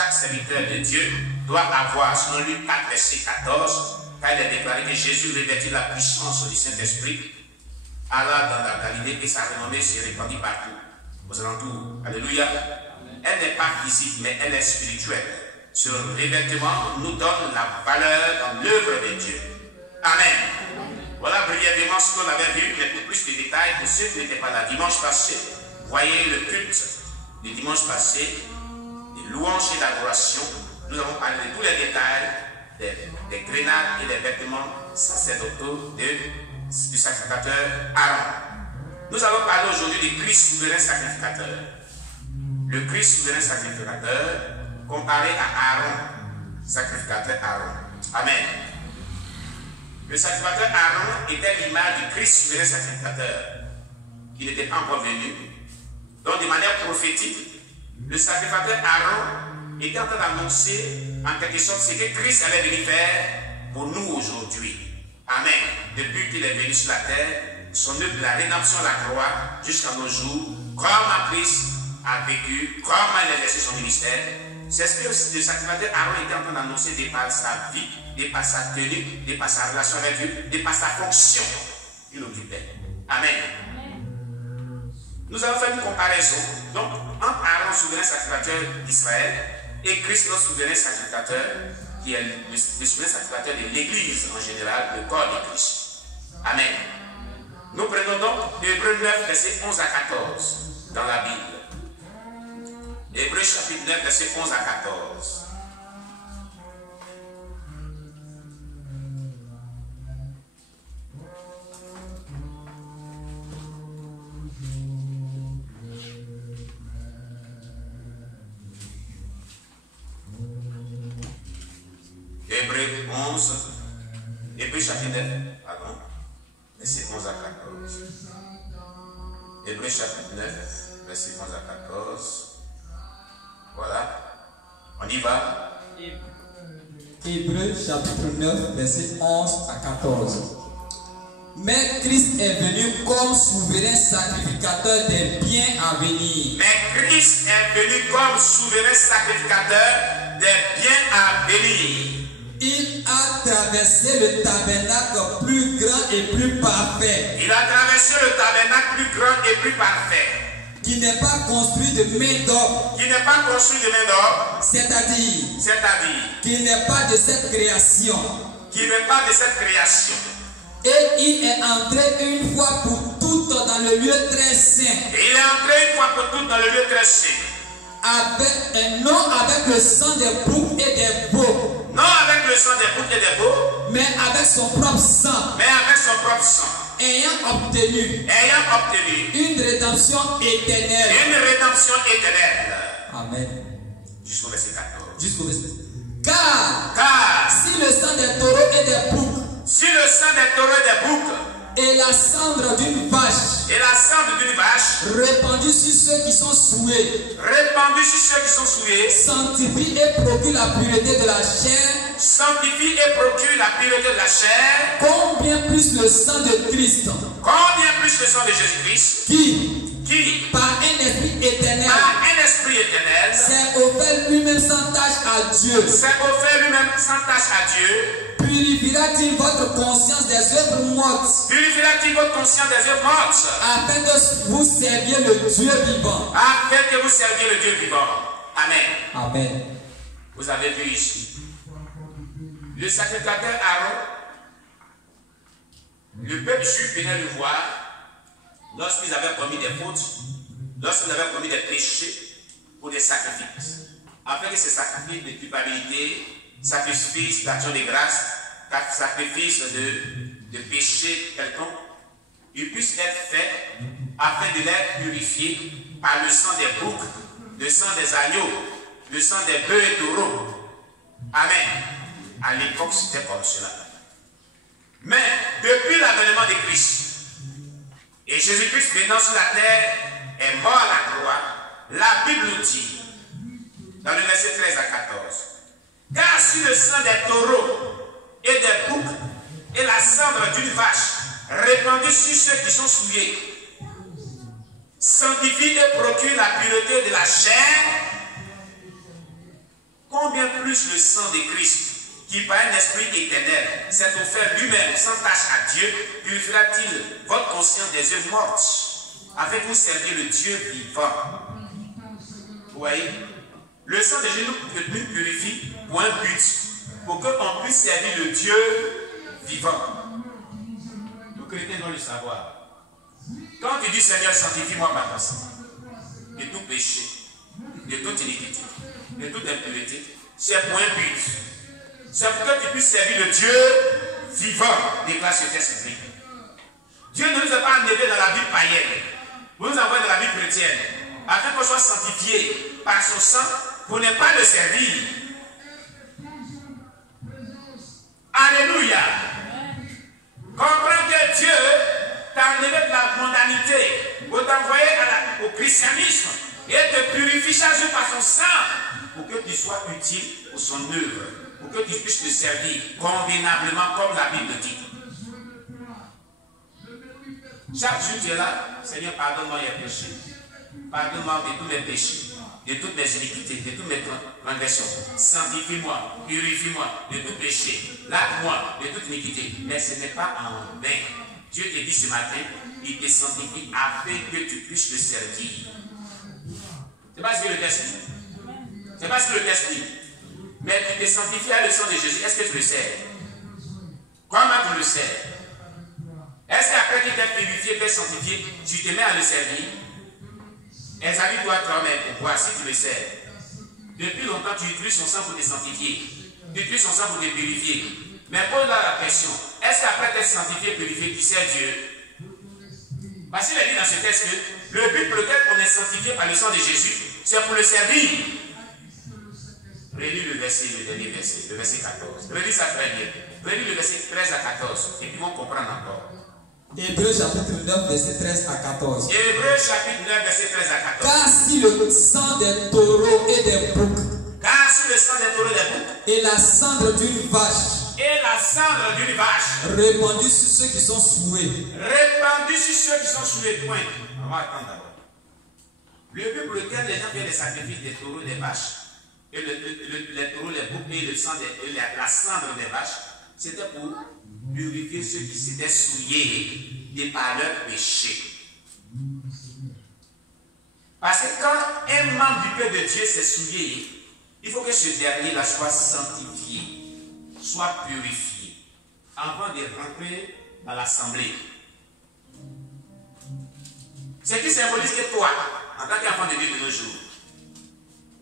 chaque serviteur de Dieu doit avoir, selon Luc 4, verset 14, quand il est déclaré que Jésus revêtit la puissance du Saint-Esprit, alla dans la Galilée et sa renommée se répandit partout, aux alentours. Alléluia. Elle n'est pas visible, mais elle est spirituelle. Ce revêtement nous donne la valeur dans l'œuvre de Dieu. Amen. Voilà brièvement ce qu'on avait vu, mais pour plus de détails, pour ceux qui n'étaient pas là dimanche passé, voyez le culte du dimanche passé, des louanges et d'adoration. Nous avons parlé de tous les détails des grenades et des vêtements sacerdotaux du sacrificateur Aaron. Nous allons parler aujourd'hui du Christ souverain sacrificateur. Le Christ souverain sacrificateur comparé à Aaron, sacrificateur Aaron. Amen. Le sacrificateur Aaron était l'image du Christ souverain sacrificateur qui n'était pas encore venu. Donc de manière prophétique, le sacrificateur Aaron était en train d'annoncer en quelque sorte ce que Christ allait venir faire pour nous aujourd'hui. Amen. Depuis qu'il est venu sur la terre, son œuvre de la rédemption à la croix jusqu'à nos jours, comment Christ a vécu, comment il a exercé son ministère. C'est ce que le sacrificateur Aaron était en train d'annoncer de par sa vie, de par sa tenue, de par sa relation avec Dieu, de par sa fonction qu'il occupait. Amen. Nous avons fait une comparaison donc, entre Aaron, souverain sacrificateur d'Israël, et Christ, notre souverain sacrificateur, qui est le souverain sacrificateur de l'Église en général, le corps de Christ. Amen. Nous prenons donc Hébreux 9, versets 11 à 14 dans la Bible. Hébreux chapitre 9, versets 11 à 14. Hébreux 11, Hébreux chapitre 9, pardon, verset 11 à 14. Hébreux chapitre 9, verset 11 à 14. Voilà. On y va. Hébreux chapitre 9, verset 11 à 14. Mais Christ est venu comme souverain sacrificateur des biens à venir. Mais Christ est venu comme souverain sacrificateur des biens à venir. Il a traversé le tabernacle plus grand et plus parfait. Il a traversé le tabernacle plus grand et plus parfait. Qui n'est pas construit de main d'homme. Qui n'est pas construit de main d'homme. C'est-à-dire. Qui n'est pas de cette création. Qui n'est pas de cette création. Et il est entré une fois pour toutes dans le lieu très saint. Et il est entré une fois pour toutes dans le lieu très saint. Non avec le sang des boucs et des veaux. Non avec le sang des boucs et des veaux. Mais avec son propre sang. Ayant obtenu une rédemption éternelle. Amen. Jusqu'au verset 14. Car si le sang des taureaux et des boucs. Et la cendre d'une vache. Répandue sur ceux qui sont souillés. Sanctifie et procure la pureté de la chair. Combien plus le sang de Christ. Qui par un esprit éternel. S'est offert lui-même sans tâche à Dieu. Purifiera-t-il votre conscience des œuvres mortes? Afin que vous serviez le Dieu vivant. Amen. Amen. Vous avez vu ici. Le sacrificateur Aaron, le peuple juif venait le voir lorsqu'ils avaient commis des fautes, lorsqu'ils avaient commis des péchés pour des sacrifices. Afin que ces sacrifices de culpabilité, sacrifices d'action de grâce, sacrifices de péché quelconque, ils puissent être faits afin de les purifier par le sang des boucs, le sang des agneaux, le sang des bœufs et taureaux. Amen. À l'époque, c'était comme cela. Mais depuis l'avènement de Christ, et Jésus-Christ venant sur la terre est mort à la croix, la Bible nous dit, dans le verset 13 à 14, car si le sang des taureaux et des boucs et la cendre d'une vache répandue sur ceux qui sont souillés sanctifie et procure la pureté de la chair, plus le sang de Christ, qui par un esprit éternel s'est offert lui-même sans tâche à Dieu, purifiera-t-il votre conscience des œuvres mortes, afin que vous serviez le Dieu vivant. Vous voyez, le sang de Jésus nous purifie pour un but, pour qu'on puisse servir le Dieu vivant. Nos chrétiens doivent le savoir. Quand tu dis Seigneur, sanctifie-moi par ton sang, de tout péché, de toute iniquité, de toute impureté, c'est pour un but. C'est pour que tu puisses servir le Dieu vivant, déclare ce texte biblique. Dieu ne nous a pas enlevés dans la vie païenne, vous nous envoyez dans la vie chrétienne, afin qu'on soit sanctifié par son sang pour ne pas le servir. Alléluia. Comprends que Dieu t'a enlevé de la mondanité pour t'envoyer au christianisme et te purifier chaque jour par son sang pour que tu sois utile pour son œuvre, pour que tu puisses le servir convenablement comme la Bible dit. Chaque jour tu es là, Seigneur, pardonne-moi les péchés, pardonne-moi de tous mes péchés, de toutes mes iniquités, de toutes mes transgressions. Sanctifie-moi, purifie-moi de tout péché, lave-moi de toute iniquité. Mais ce n'est pas en vain. Dieu te dit ce matin, il te sanctifie afin que tu puisses le servir. C'est pas ce que le texte dit. C'est pas ce que le texte dit. Mais tu te sanctifies à le sang de Jésus. Est-ce que tu le sais? Comment tu le sais? Est-ce qu'après qu'il t'ait purifié, t'ait sanctifié, tu te mets à le servir? Examine-toi toi-même pour voir si tu le sais. Depuis longtemps, tu utilises son sang pour te sanctifier. Tu utilises son sang pour te purifier. Mais pose-toi la question. Est-ce qu'après t'être sanctifié, purifié, tu sais Dieu? Parce qu'il a dit dans ce texte que le but pour lequel on est sanctifié par le sang de Jésus, c'est pour le servir. Relis le dernier verset, le verset 14. Relis ça très bien. Relis le verset 13 à 14. Et puis on comprend encore. Hébreux chapitre 9, verset 13 à 14. Hébreux chapitre 9, verset 13 à 14. Car si le sang des taureaux et des boucs, et la cendre d'une vache, répandue sur ceux qui sont souillés. Point. On va attendre d'abord. Le but pour lequel les gens viennent des sacrifices des taureaux et des vaches, et les taureaux, les boucs et le sang la cendre des vaches, c'était pour purifier ceux qui s'étaient souillés de par leur péché. Parce que quand un membre du peuple de Dieu s'est souillé, il faut que ce dernier-là soit sanctifié, soit purifié, avant de rentrer dans l'assemblée. Ce qui symbolise que toi, en tant qu'enfant de Dieu de nos jours,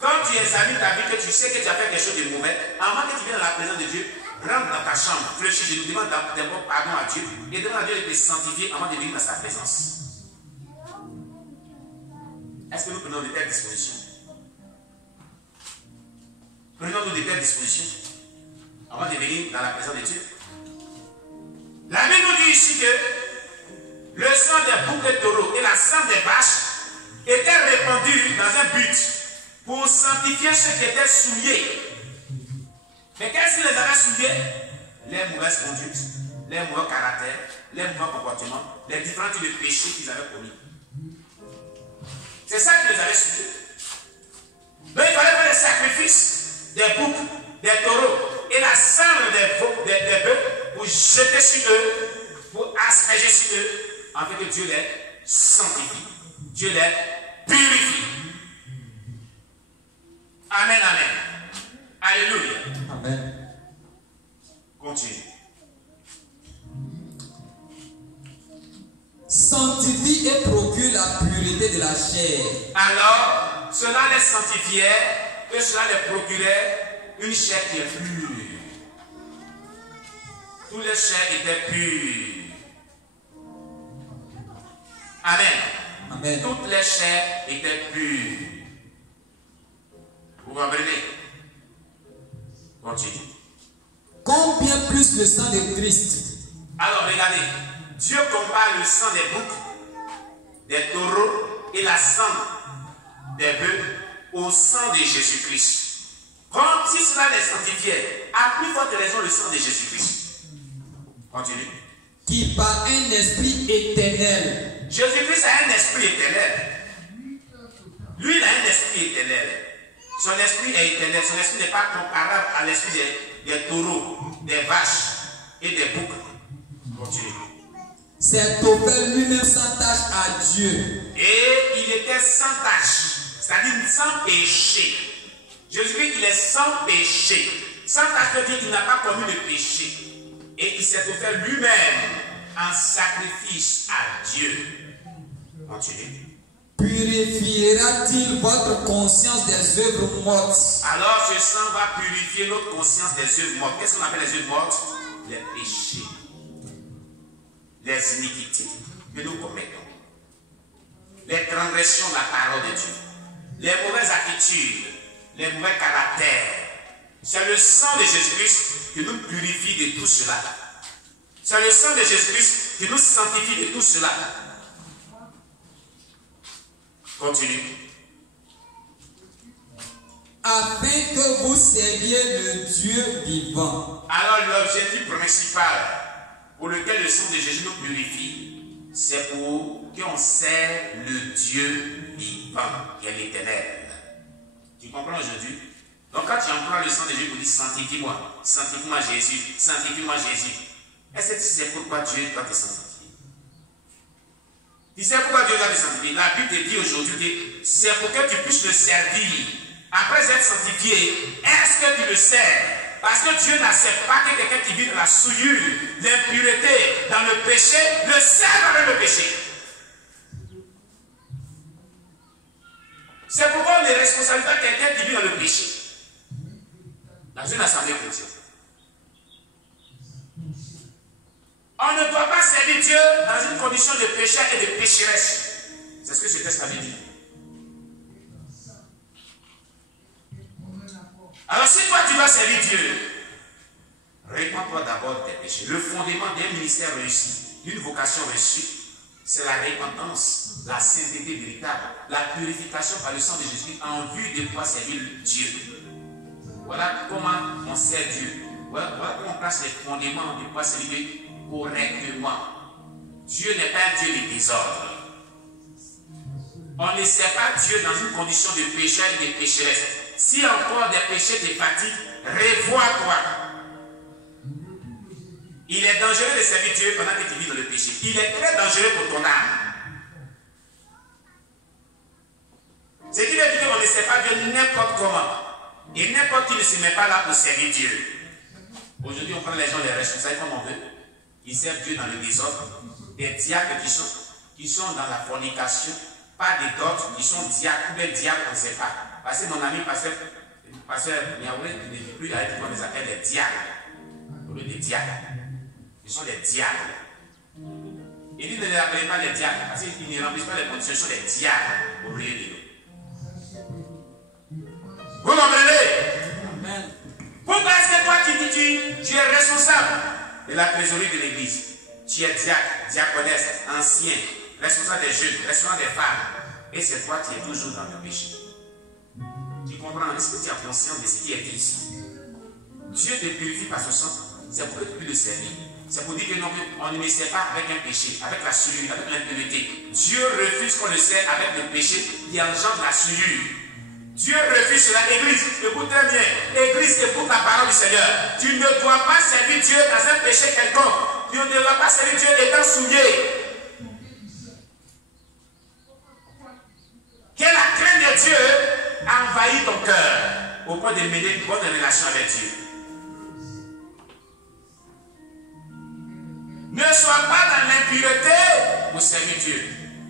quand tu examines ta vie, que tu sais que tu as fait quelque chose de mauvais, avant que tu viennes dans la présence de Dieu, rentre dans ta chambre, fléchis, demande d'abord pardon à Dieu et demande à Dieu de te sanctifier avant de venir dans sa présence. Est-ce que nous prenons de telles dispositions? Prenons-nous de telles dispositions avant de venir dans la présence de Dieu? La Bible nous dit ici que le sang des boucs de taureaux et la sang des vaches étaient répandus dans un but pour sanctifier ceux qui étaient souillés. Mais qu'est-ce qui les avait souillés? Les mauvaises conduites, les mauvais caractères, les mauvais comportements, les différents types de péchés qu'ils avaient commis. C'est ça qui les avait souillés. Donc il fallait faire les sacrifices des boucs, des taureaux et la cendre des bœufs pour jeter sur eux, pour asperger sur eux, afin que Dieu les sanctifie, Dieu les purifie. Amen, amen. Alléluia. Amen. Continue. Sanctifie et procure la pureté de la chair. Alors, cela les sanctifiait et cela les procurait une chair qui est pure. Tous les chairs étaient pures. Amen. Amen. Toutes les chairs étaient pures. Vous comprenez? Continue. Combien plus le sang de Christ? Alors regardez, Dieu compare le sang des boucs, des taureaux et la cendre des bœufs au sang de Jésus-Christ. Comme si cela les sanctifiait, à plus forte raison le sang de Jésus-Christ. Continue. Qui par un esprit éternel. Jésus-Christ a un esprit éternel. Lui, il a un esprit éternel. Son esprit est éternel. Son esprit n'est pas comparable à l'esprit des taureaux, des vaches et des boucs. Continue. C'est Tophel lui-même sans tâche à Dieu. Et il était sans tâche, c'est-à-dire sans péché. Jésus-Christ, il est sans péché. Sans tâche veut dire qu'il n'a pas commis le péché. Et il s'est offert lui-même en sacrifice à Dieu. Continue. Purifiera-t-il votre conscience des œuvres mortes? Alors ce sang va purifier notre conscience des œuvres mortes. Qu'est-ce qu'on appelle les œuvres mortes? Les péchés, les iniquités que nous commettons, les transgressions de la parole de Dieu, les mauvaises attitudes, les mauvais caractères. C'est le sang de Jésus-Christ qui nous purifie de tout cela. C'est le sang de Jésus-Christ qui nous sanctifie de tout cela. Continue. Afin que vous serviez le Dieu vivant. Alors l'objectif principal pour lequel le sang de Jésus nous purifie, c'est pour qu'on serve le Dieu vivant, qui est l'éternel. Tu comprends aujourd'hui? Donc quand tu emploies le sang de Jésus pour dire sanctifie-moi, sanctifie-moi Jésus, sanctifie-moi Jésus, est-ce que tu sais pourquoi Dieu doit te sanctifier? Tu sais pourquoi Dieu doit te sanctifier? La Bible te dit aujourd'hui que c'est pour que tu puisses le servir. Après être sanctifié, est-ce que tu le sers? Parce que Dieu n'accepte pas que quelqu'un qui vit dans la souillure, l'impureté, dans le péché, le serve avec le péché. C'est pourquoi on est responsable de quelqu'un qui vit dans le péché. Dans une assemblée chrétienne. On ne doit pas servir Dieu dans une condition de péché et de pécheresse. C'est ce que ce texte avait dit. Alors si toi tu vas servir Dieu, répands-toi d'abord tes péchés. Le fondement d'un ministère réussi, d'une vocation réussie, c'est la repentance, la sainteté véritable, la purification par le sang de Jésus en vue de pouvoir servir Dieu. Voilà comment on sert Dieu. Voilà comment on place les fondements de pouvoir servir correctement. Dieu n'est pas un Dieu de désordre. On ne sert pas Dieu dans une condition de péché et de pécheresse. Si encore des péchés te fatiguent, revois-toi. Il est dangereux de servir Dieu pendant que tu vis dans le péché. Il est très dangereux pour ton âme. Ce qui veut dire qu'on ne sert pas Dieu n'importe comment. Et n'importe qui ne se met pas là pour servir Dieu. Aujourd'hui, on prend les gens les responsables comme on veut. Ils servent Dieu dans le désordre. Des diacres qui sont dans la fornication, pas des d'autres qui sont diacres ou des diacres, on ne sait pas. Parce que mon ami pasteur Niaoulé ne vit plus avec qui on les appelle des diacres. Au lieu des diacres. Ils sont des diacres. Il dit ne les appelez pas les diacres parce qu'ils ne remplissent pas les conditions, ils sont des diacres au milieu de nous. Vous comprenez? Amen. Pourquoi est-ce que toi tu es responsable de la trésorerie de l'église? Tu es diacre, diaconesse, ancien, responsable des jeunes, responsable des femmes. Et c'est toi qui es toujours dans le péché. Tu comprends? Est-ce que tu as conscience de ce qui est dit ici? Dieu te purifie par ce sang. C'est pour que tu puisses le servir. C'est pour dire que non, on ne le sert pas avec un péché, avec la souillure, avec l'impureté. Dieu refuse qu'on le sert avec le péché qui engendre la souillure. Dieu refuse cela. Église, écoute-moi bien. Église, écoute la parole du Seigneur. Tu ne dois pas servir Dieu dans un péché quelconque. Tu ne dois pas servir Dieu étant souillé. Que la crainte de Dieu envahit ton cœur au point de mener une bonne relation avec Dieu. Ne sois pas dans l'impureté pour servir Dieu,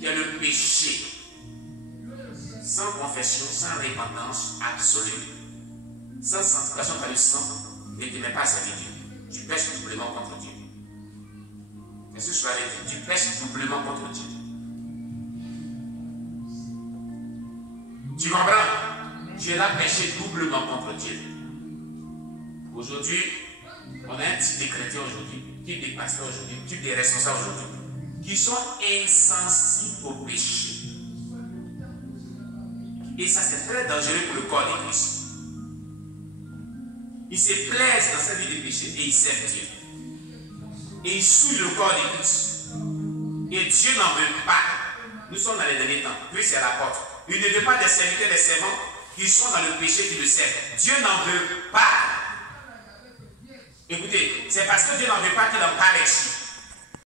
qui est le péché. Sans confession, sans repentance absolue, sans sanctification par le sang, ne te mets pas à servir Dieu. Tu pèches doublement contre Dieu. Qu'est-ce que je vais dire? Tu pèches doublement contre Dieu. Tu comprends? Tu es là péché doublement contre Dieu. Aujourd'hui, on a un type de chrétiens aujourd'hui, type de pasteurs aujourd'hui, type de responsables aujourd'hui, qui sont insensibles au péché. Et ça, c'est très dangereux pour le corps de Christ. Ils se plaisent dans cette vie de péché et ils servent Dieu. Et ils souillent le corps de Christ. Et Dieu n'en veut pas. Nous sommes dans les derniers temps. Christ est à la porte. Il ne veut pas des serviteurs, des servants qui sont dans le péché qui le servent. Dieu n'en veut pas. Écoutez, c'est parce que Dieu n'en veut pas qu'il en parle ici.